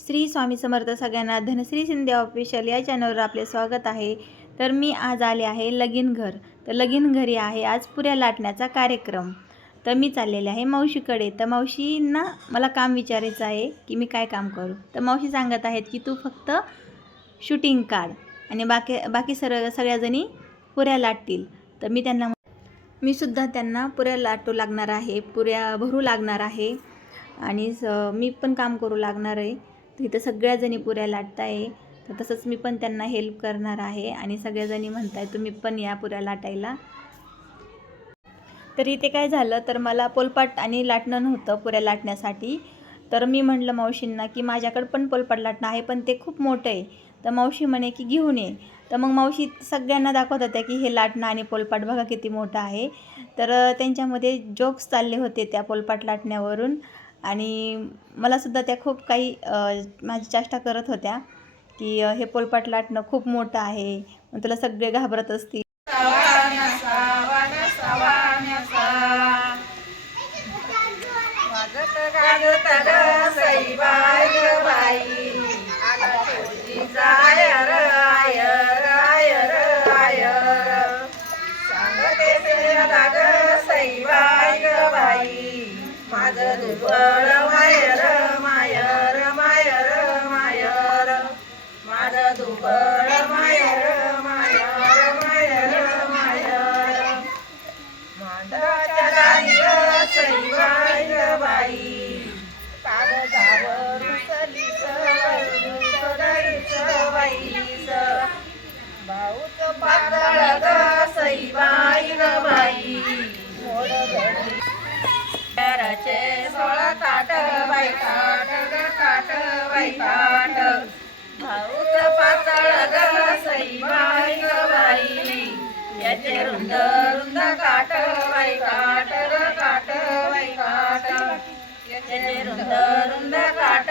श्री स्वामी समर्थ सगळ्यांना धनश्री शिंदे ऑफिशियल या चॅनलवर आपले स्वागत आहे. तर मी आज आले आहे लगीन घर. तर लगीन घरी आहे आज पुऱ्या लाटण्याचा कार्यक्रम. तर मी चाललेले आहे मावशीकडे. तर मावशींना मला काम विचारायचं आहे की मी काय काम करू? तर मावशी सांगत आहेत की तू फक्त शूटिंग काढ आणि बाकी बाकी सर्व सगळ्याजणी पुऱ्या लाटतील. तर मी त्यांना मी सुद्धा त्यांना पुऱ्या लाटू लागणार आहे पुऱ्या भरू लागणार आहे. आणि स मी पण काम करू लागणार आहे. तर इथं सगळ्याजणी पुऱ्या लाटताय. तर तसंच मी पण त्यांना हेल्प करणार आहे आणि सगळ्याजणी म्हणताय तुम्ही पण या पुऱ्या लाटायला. तर इथे काय झालं तर मला पोलपाट आणि लाटणं नव्हतं पुऱ्या लाटण्यासाठी. तर मी म्हटलं मावशींना की माझ्याकडं पण पोलपाट लाटणं आहे पण ते खूप मोठं आहे. तर मावशी म्हणे की घेऊन ये. तर मग मावशी सगळ्यांना दाखवत होत्या की हे लाटणं आणि पोलपाट बघा किती मोठं आहे. तर त्यांच्यामध्ये जोक्स चालले होते त्या पोलपाट लाटण्यावरून. आणि मलासुद्धा त्या खूप काही माझी चेष्टा करत होत्या की हे पोलपाट लाटणं खूप मोठं आहे. मग तुला सगळे घाबरत असतील. सोळा ताट बाई ताट ग ताट बाई ताट. पातळ ग सईबाई ग बाई. याचे रुंद रुंद काट बाई काट ग काट बाई काट. याचे रुंद रुंद काट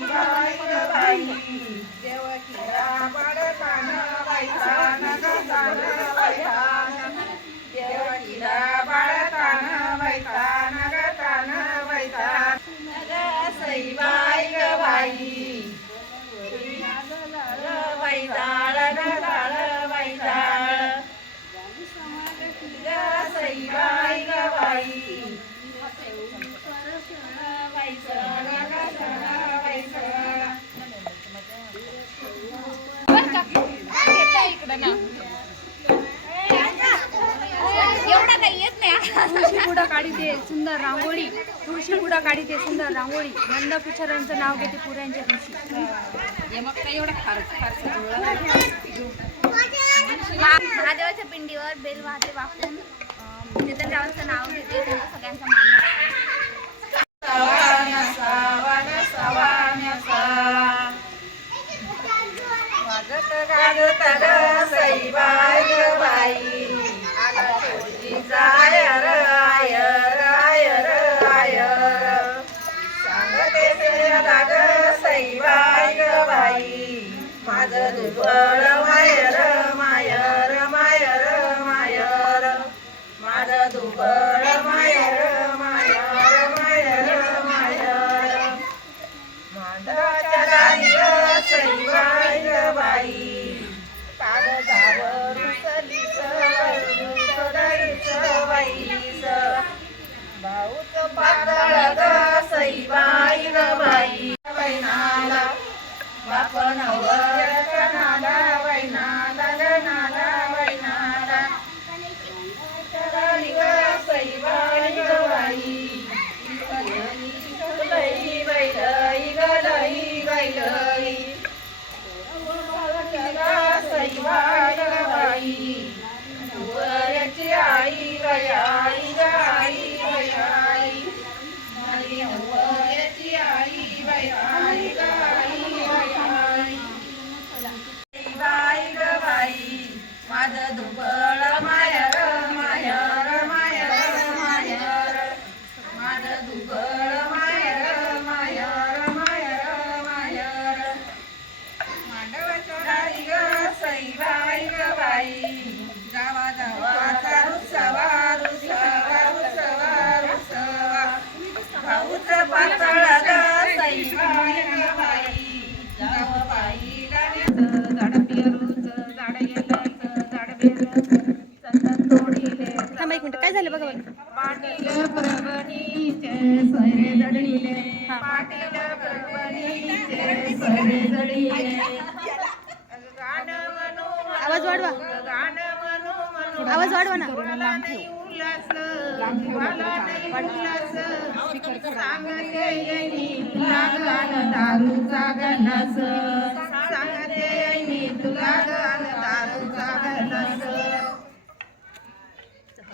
सईबाई ग बाई देवकीला बाळ एवढा काही येत नाही. तुळशी पुढं काढीते सुंदर रांगोळी. तुळशी पुढं काढीते सुंदर रांगोळी. नंदकिशोरांचं नाव घेते पुऱ्यांच्या दिवशी. महादेवाच्या पिंडीवर बेल वाहते वाकून चेतन रावांचं नाव घेते सगळ्यांचं मान वाजत गाजत सईबाई बाई. आला शेवटी जाय र आय र सांगते सईबाई बाई. माझं दुर्बळ मायर भाऊच पातळ ग थांबा एक मिनिट. काय झालं बघा आवाज वाढवा. आवाज वाढवा ना. सांगते येणी तुला गाणं दारूचा गल्लास सांगते येणी तुला गाणं दारूचा गल्लास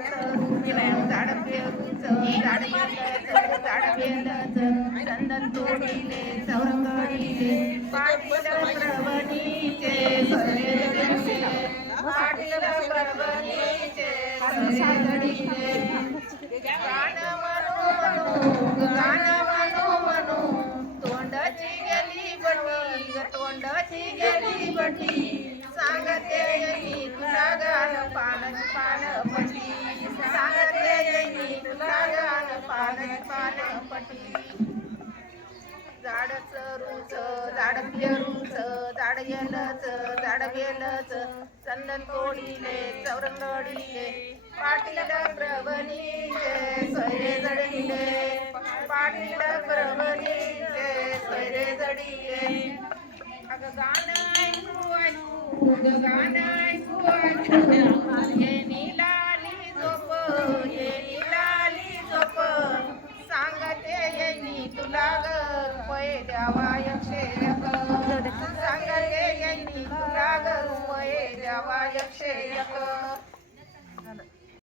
झाड पेरूच झाड झाड चंदन तोडीले चौरंगडीले पाटील प्रवणीचे सरे जडीले पाटील प्रवणीचे सरे जडीले गाणं म्हणू म्हणू गाणं म्हणू म्हणू तोंडाची गेली बटी तोंडाची गेली बटी सांगते तुला पान पान पटी पान पटली झाडच रुच झाड पेरूच झाड येलच झाड बेलच चंदन तोडीले चौरंगडीले पाटील प्रभणीचे सोयरे जडीले पाटील प्रभणीचे सोयरे जडीले अगं गाणं ऐकू ऐकू ग गाणं ऐकू ऐकू सांगते